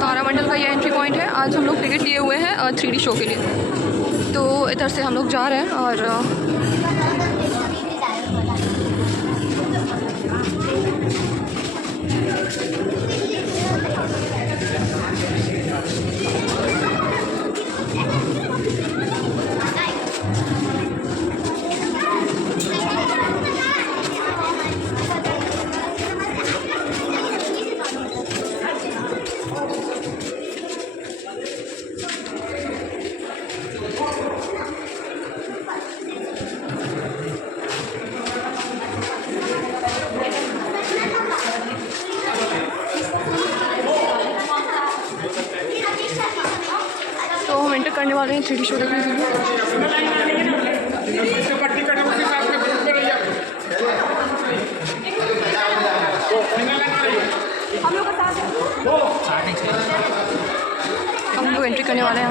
तारामंडल का ये एंट्री पॉइंट है। आज हम लोग टिकट लिए हुए हैं 3D शो के लिए, तो इधर से हम लोग जा रहे हैं और हम एंटर करने वाले हैं 3D शो देखने के लिए। हम लोग एंट्री करने वाले हैं।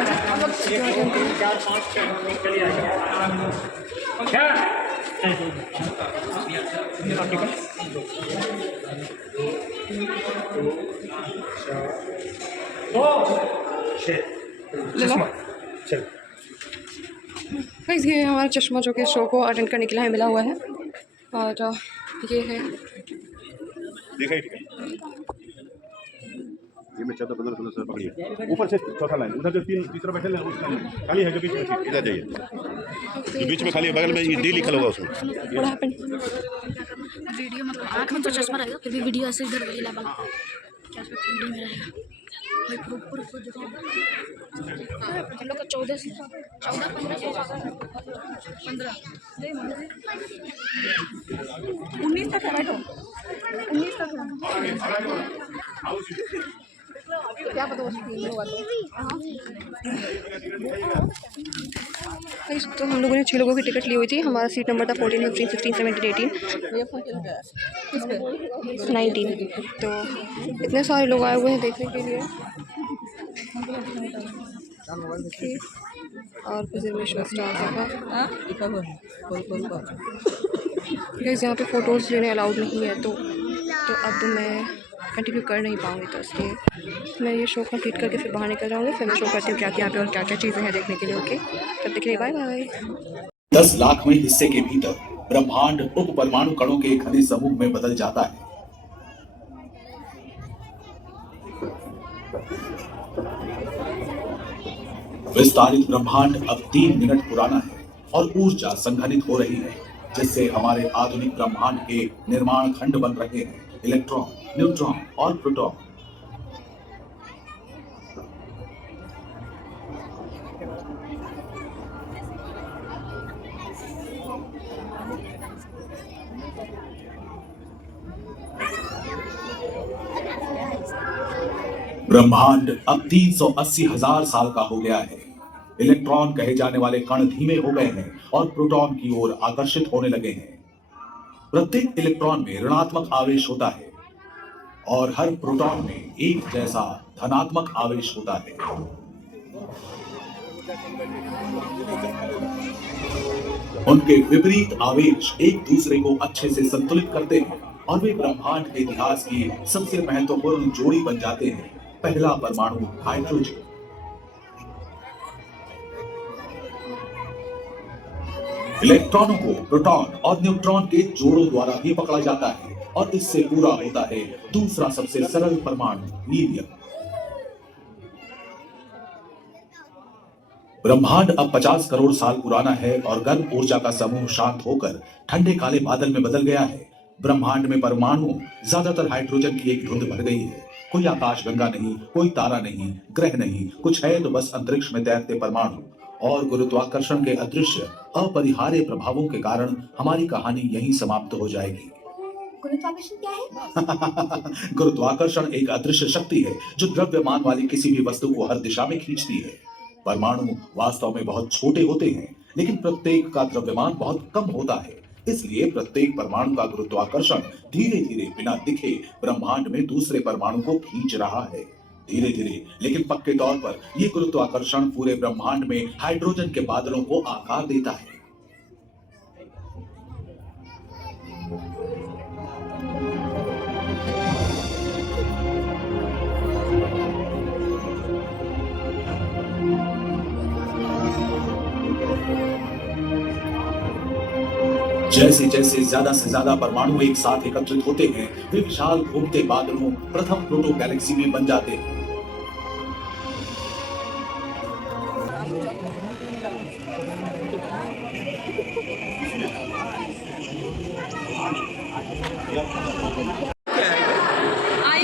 ये हमारा चश्मा जो कि शो को अटेंड करने के लिए मिला हुआ है, और ये है ये में 14-15 पकड़िए, ऊपर से चौथा लाइन, उधर जो तीसरा बैठे हैं उसमें खाली है, जो बीच में इधर जाइए, बीच में खाली है, बगल में डी लिखा होगा उसमें। वीडियो मतलब आँख में तो चश्मा रहेगा, फिर भी वीडियो ऐसे इधर हिला बना क्या इसमें 3D में रहेगा भाई। प्रॉपर हम लोग का 14 से 14 15 19 तक है, बैठो 19 तक है। क्या पता होगा तो हम लोगों ने 6 लोगों की टिकट ली हुई थी। हमारा सीट नंबर था 14, 15, 16, 17, 18, 19। तो इतने सारे लोग आए हुए हैं देखने के लिए। और शो स्टार्ट होगा। यहाँ पे फ़ोटोज़ लेने अलाउड नहीं है, तो अब मैं कंटिन्यू कर नहीं पाऊँगी, तो इसलिए मैं ये शो कंप्लीट करके फिर बाहर निकल जाऊँगी। फिर मैं शो करती हूँ क्या क्या पे और क्या क्या चीज़ें हैं देखने के लिए। ओके, तब तक के लिए बाय बाय। 10 लाखवें हिस्से के भीतर ब्रह्मांड उप परमाणु कणों के खनिज समूह में बदल जाता है। विस्तारित ब्रह्मांड अब 3 मिनट पुराना है और ऊर्जा संघनित हो रही है, जिससे हमारे आधुनिक ब्रह्मांड के निर्माण खंड बन रहे हैं, इलेक्ट्रॉन, न्यूट्रॉन और प्रोटॉन। ब्रह्मांड अब 380,000 साल का हो गया है। इलेक्ट्रॉन कहे जाने वाले कण धीमे हो गए हैं और प्रोटॉन की ओर आकर्षित होने लगे हैं। प्रत्येक इलेक्ट्रॉन में ऋणात्मक आवेश होता है और हर प्रोटॉन में एक जैसा धनात्मक आवेश होता है। उनके विपरीत आवेश एक दूसरे को अच्छे से संतुलित करते हैं और वे ब्रह्मांड के इतिहास की सबसे महत्वपूर्ण जोड़ी बन जाते हैं। पहला परमाणु हाइड्रोजन। इलेक्ट्रॉनों को प्रोटॉन और न्यूट्रॉन के जोड़ों द्वारा भी पकड़ा जाता है और इससे पूरा होता है दूसरा सबसे सरल परमाणु हीलियम। ब्रह्मांड अब 50 करोड़ साल पुराना है और गर्म ऊर्जा का समूह शांत होकर ठंडे काले बादल में बदल गया है। ब्रह्मांड में परमाणु ज्यादातर हाइड्रोजन की एक धुंध भर गई है। कोई आकाशगंगा नहीं, कोई तारा नहीं, ग्रह नहीं, कुछ है तो बस अंतरिक्ष में तैरते परमाणु। और गुरुत्वाकर्षण के अदृश्य अपरिहार्य प्रभावों के कारण हमारी कहानी यहीं समाप्त हो जाएगी। गुरुत्वाकर्षण क्या है? गुरुत्वाकर्षण एक अदृश्य शक्ति है जो द्रव्यमान वाली किसी भी वस्तु को हर दिशा में खींचती है। परमाणु वास्तव में बहुत छोटे होते हैं, लेकिन प्रत्येक का द्रव्यमान बहुत कम होता है। इसलिए प्रत्येक परमाणु का गुरुत्वाकर्षण धीरे धीरे बिना दिखे ब्रह्मांड में दूसरे परमाणु को खींच रहा है। धीरे धीरे लेकिन पक्के तौर पर यह गुरुत्वाकर्षण पूरे ब्रह्मांड में हाइड्रोजन के बादलों को आकार देता है। जैसे जैसे ज्यादा से ज्यादा परमाणु एक साथ एकत्रित होते हैं, वे विशाल घूमते बादलों प्रथम प्लूटो गैलेक्सी में बन जाते हैं।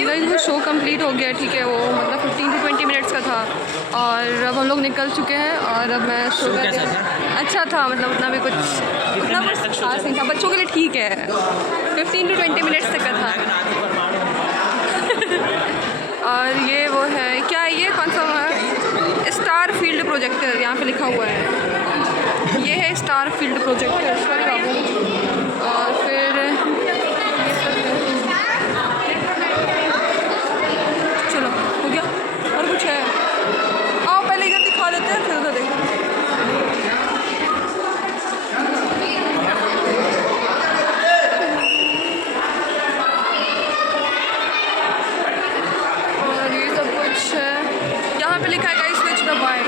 गाइस वो शो कंप्लीट हो गया, ठीक है, वो मतलब 15 to 20 मिनट्स का था और अब हम लोग निकल चुके हैं और अब मैं शो अच्छा था, मतलब उतना भी कुछ खास नहीं था, बच्चों के लिए ठीक है, 15 to 20 मिनट्स तक का था। और ये वो है क्या, ये कौन सा है, स्टार फील्ड प्रोजेक्टर यहाँ पे लिखा हुआ है, ये है स्टार फील्ड प्रोजेक्टर, सॉरी बाबू। और फिर चलो हो गया, और कुछ है, आओ पहले इधर दिखा देते हैं फिर उधर देखो। और ये सब कुछ है, यहाँ पे लिखा है गाइस स्विच दबाएं।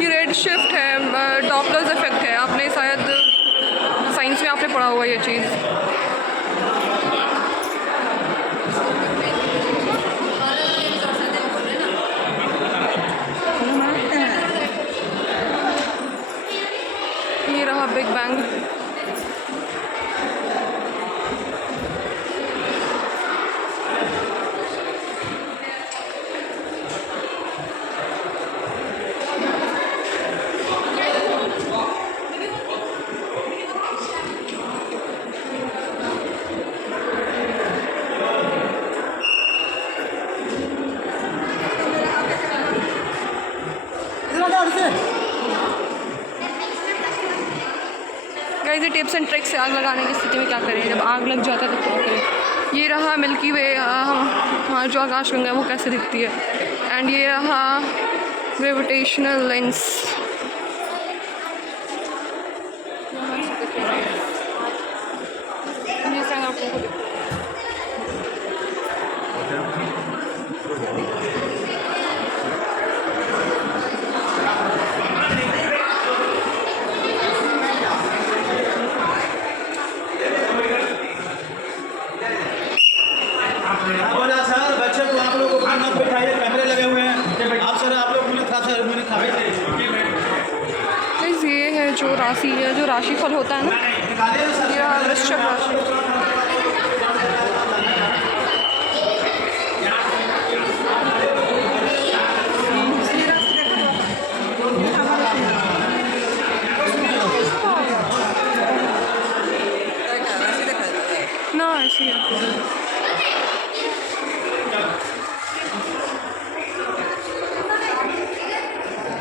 ये रेड शिफ्ट है, डॉपलर्स इफेक्ट है, आपने शायद साइंस में आपने पढ़ा हुआ ये चीज़। ये रहा बिग बैंग। गाइस ये टिप्स एंड ट्रिक्स से आग लगाने की स्थिति में क्या करें, जब आग लग जाता है तो क्या करें। ये रहा मिल्की वे, हमारी जो आकाशगंगा है वो कैसे दिखती है। एंड ये रहा ग्रेविटेशनल लेंस। ये है जो राशि है, जो राशिफल होता है ना, ये वृश्चिक राशि। ना ऐसी है,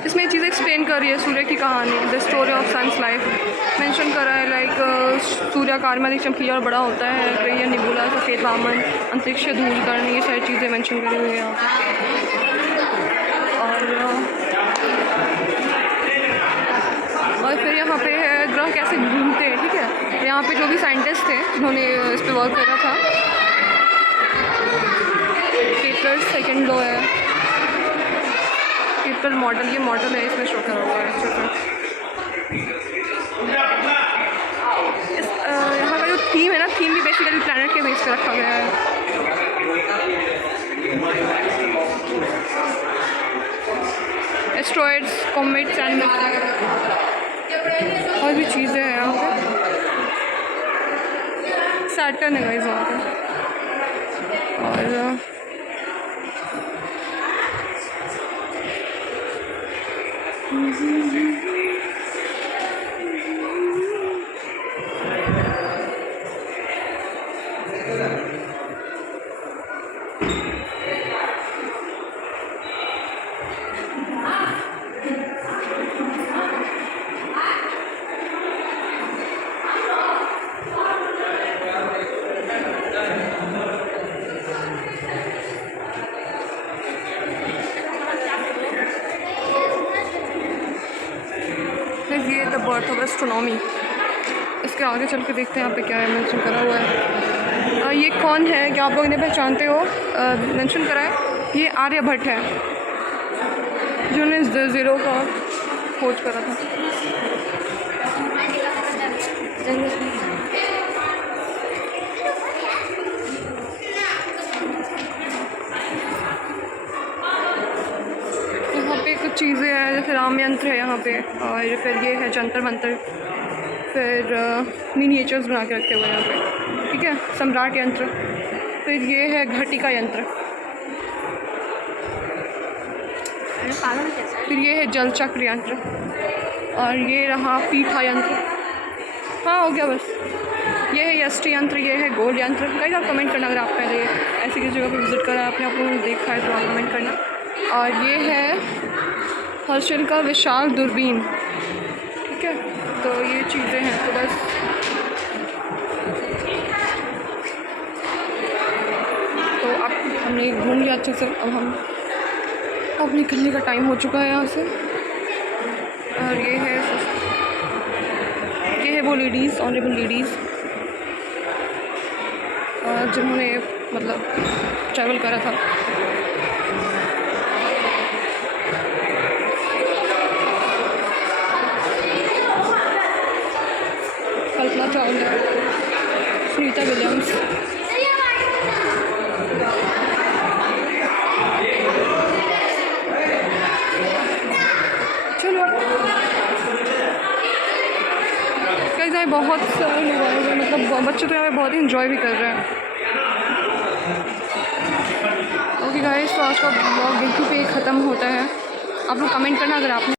इसमें चीज़ें एक्सप्लेन कर रही है सूर्य की कहानी, the story of sun's life mention कर रहा है। लाइक सूर्य आकार में अधिक चमकीला और बड़ा होता है, ग्रह निबुला, सफ़ेद वामन, अंतरिक्ष धूलकर्ण, ये सारी चीज़ें मेंशन करी हुई है। और फिर यहाँ पे है ग्रह कैसे घूमते हैं, ठीक है। यहाँ पे जो भी साइंटिस्ट थे जिन्होंने इस पर वर्क करा था, केकर सेकेंड लो है, केकर मॉडल, ये मॉडल है, इसमें शो करा हुआ है। यहाँ का जो थीम है ना, थीम भी बेसिकली प्लैनेट के बेस पे रखा गया है। एस्ट्रॉइड्स, कॉमेट्स एंड और भी चीज़ें हैं यहाँ पे। सैटर्न है गाइस वहाँ पे। और गाइस ये द बर्थ ऑफ एस्ट्रोनॉमी। इसके आगे चल के देखते हैं यहाँ पे क्या है मेंशन करा हुआ है। ये कौन है, क्या आप लोग इन्हें पहचानते हो? मेंशन करा है ये आर्यभट्ट है जिन्होंने ज़ीरो का खोज करा था। यहाँ पे कुछ चीज़ें हैं जैसे राम यंत्र है यहाँ पे, और फिर ये है जंतर मंतर, फिर मिनिएचर्स बना के रखे हुए हैं यहाँ पे, ठीक है, सम्राट यंत्र, फिर ये है घटिका यंत्र, फिर ये है जल चक्र यंत्र, और ये रहा पीठा यंत्र। हाँ हो गया बस। ये है यष्टि यंत्र, ये है गोल यंत्र। गाइस आप कमेंट करना अगर आप पहले ऐसी किसी जगह पर विज़िट करा है, आपने आप लोगों ने देखा है तो आप कमेंट करना। और ये है हर्षल का विशाल दूरबीन, ठीक है। तो ये चीज़ें हैं, तो बस तो अब हमने घूम लिया अच्छे से। अब निकलने का टाइम हो चुका है यहाँ से। और ये है वो लेडीज़, ऑनरेबल लेडीज़ जिन्होंने मतलब ट्रैवल करा था। कल्पना चावला, सुनीता विलियम्स, चलो कई बहुत सारे लोग आए हुए, मतलब बच्चे तो यहाँ पे बहुत ही इंजॉय भी कर रहे हैं। ओके गाइस, तो आज का ब्लॉग यहीं पे ख़त्म होता है। आप लोग कमेंट करना अगर आपने